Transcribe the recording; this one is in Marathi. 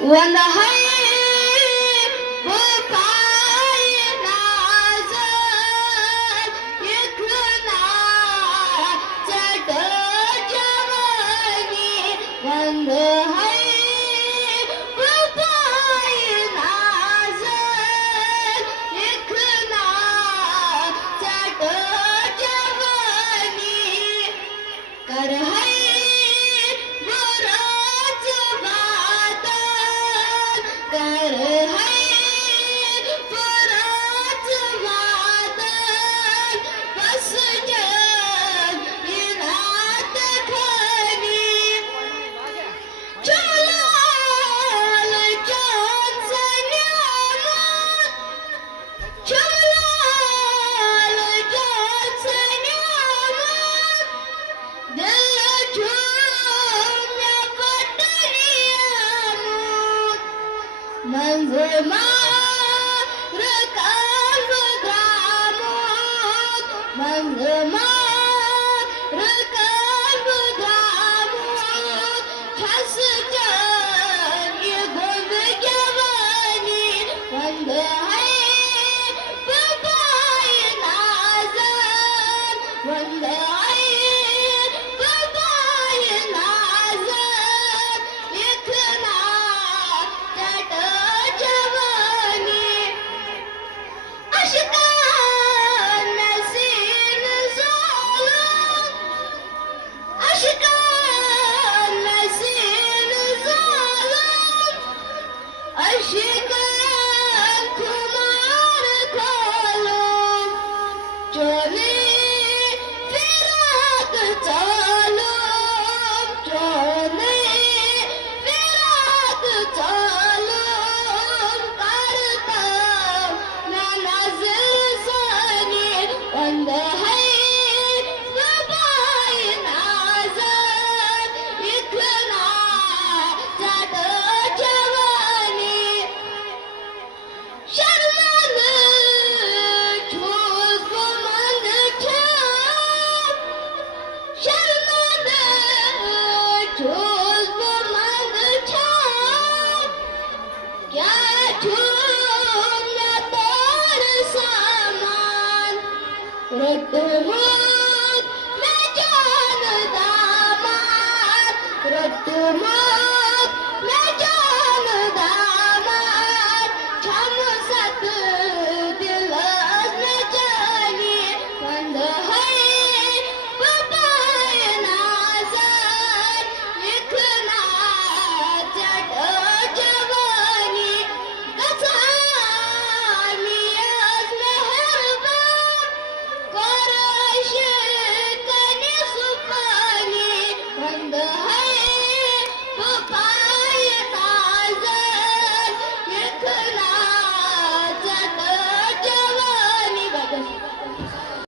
वंद है पाय नाज इखना चट जवानी वंद है पाय नाज इखना चट जवानी कर है कर है पुराच वादन बस जग रात खनी चलाल जॉन्सन्यामत चलाल जॉन्सन्यामत दिल झूम्या पटरियामत मंजर मार काल ग्रामोत मंजर मार काल ग्रामोत हस जग गुंद जवानी वंद है पाय नाज़न वंद है पाय नाज़न इखना चट जवानी अशकान नसीन ज़ालम अशकान नसीन ज़ालम